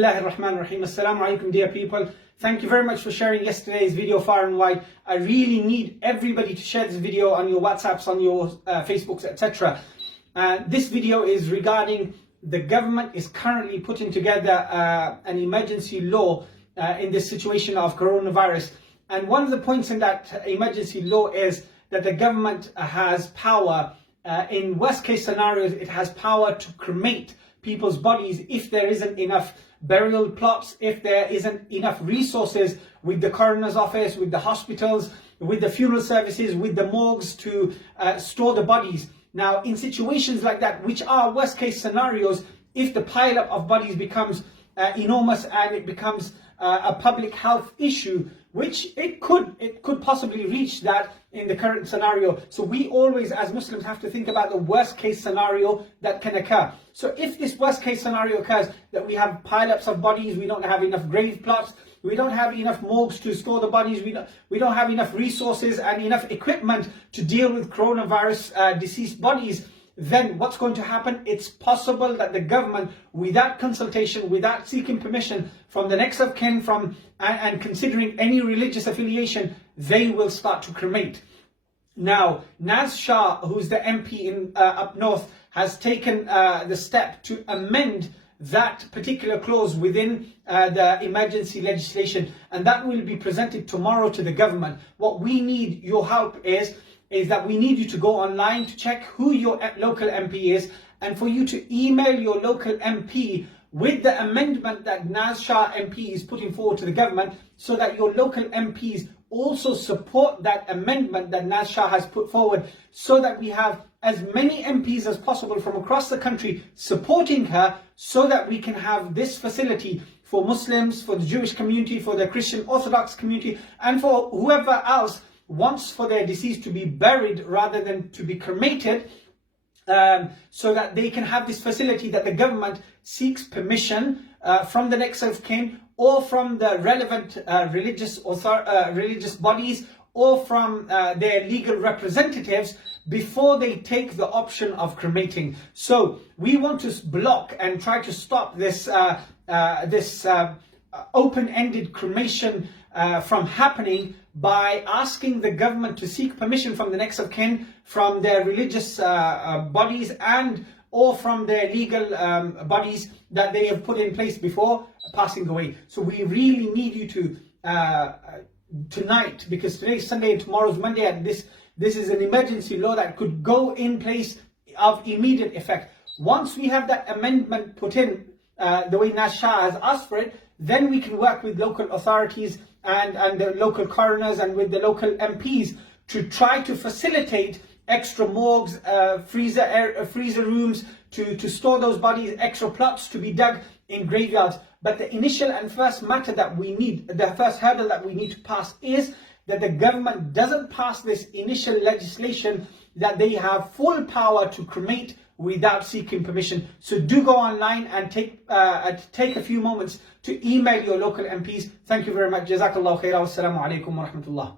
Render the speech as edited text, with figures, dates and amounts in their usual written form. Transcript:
Bismillahirrahmanirrahim. Assalamu alaikum, dear people. Thank you very much for sharing yesterday's video far and wide. I really need everybody to share this video on your WhatsApps, on your Facebooks, etc. This video is regarding the government is currently putting together an emergency law in this situation of coronavirus. And one of the points in that emergency law is that the government has power, in worst case scenarios, it has power to cremate people's bodies if there isn't enough burial plots, if there isn't enough resources with the coroner's office, with the hospitals, with the funeral services, with the morgues to store the bodies. Now, in situations like that, which are worst case scenarios, if the pile-up of bodies becomes enormous and it becomes a public health issue, which it could possibly reach that in the current scenario. So we always, as Muslims, have to think about the worst case scenario that can occur. So if this worst case scenario occurs, that we have pile-ups of bodies, we don't have enough grave plots, we don't have enough morgues to store the bodies, we don't have enough resources and enough equipment to deal with coronavirus deceased bodies, then what's going to happen? It's possible that the government, without consultation, without seeking permission from the next of kin, and considering any religious affiliation, they will start to cremate. Now, Naz Shah, who's the MP in up north, has taken the step to amend that particular clause within the emergency legislation, and that will be presented tomorrow to the government. What we need your help is that we need you to go online to check who your local MP is, and for you to email your local MP with the amendment that Naz Shah MP is putting forward to the government, so that your local MPs also support that amendment that Naz Shah has put forward, so that we have as many MPs as possible from across the country supporting her, so that we can have this facility for Muslims, for the Jewish community, for the Christian Orthodox community, and for whoever else wants for their deceased to be buried rather than to be cremated, so that they can have this facility that the government seeks permission from the next of kin, or from the relevant religious bodies, or from their legal representatives before they take the option of cremating. So we want to block and try to stop this open-ended cremation from happening by asking the government to seek permission from the next of kin, from their religious bodies, and or from their legal bodies that they have put in place before passing away. So we really need you to tonight, because today is Sunday and tomorrow is Monday, and this is an emergency law that could go in place of immediate effect. Once we have that amendment put in the way Naz Shah has asked for it, then we can work with local authorities and the local coroners and with the local MPs to try to facilitate extra morgues, freezer rooms to store those bodies, extra plots to be dug in graveyards. But the initial and first matter that we need, the first hurdle that we need to pass, is that the government doesn't pass this initial legislation that they have full power to cremate without seeking permission. So do go online and take a few moments to email your local MPs. Thank you very much. Jazakallah khairah. Wassalamu alaikum wa rahmatullah.